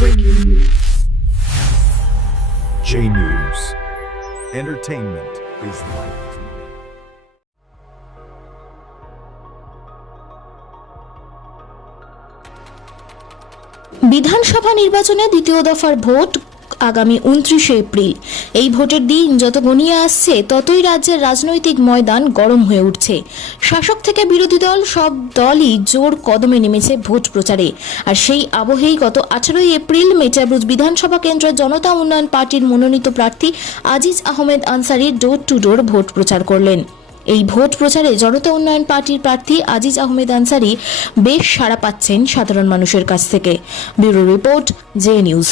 Breaking news. J News. Entertainment is right. বিধানসভা নির্বাচনে দ্বিতীয় দফার ভোট আগামী 29শে এপ্রিল। এই ভোটের দিন যত ঘনিয়ে আসছে ততই রাজ্যের রাজনৈতিক ময়দান গরম হয়ে উঠছে। শাসক থেকে বিরোধী দল সব দলই জোর কদমে নেমেছে ভোট প্রচারে। আর সেই আবহেই গত 18ই এপ্রিল মেটাবুজ বিধানসভা কেন্দ্রের জনতা উন্নয়ন পার্টির মনোনীত প্রার্থী Aziz Ahmed Ansari door to door vote প্রচার করলেন। এই ভোট প্রচারে জনতা উন্নয়ন পার্টির প্রার্থী আজিজ আহমেদ আনসারি বেশ সাড়া পাচ্ছেন সাধারণ মানুষের কাছ থেকে। Bureau report, J news.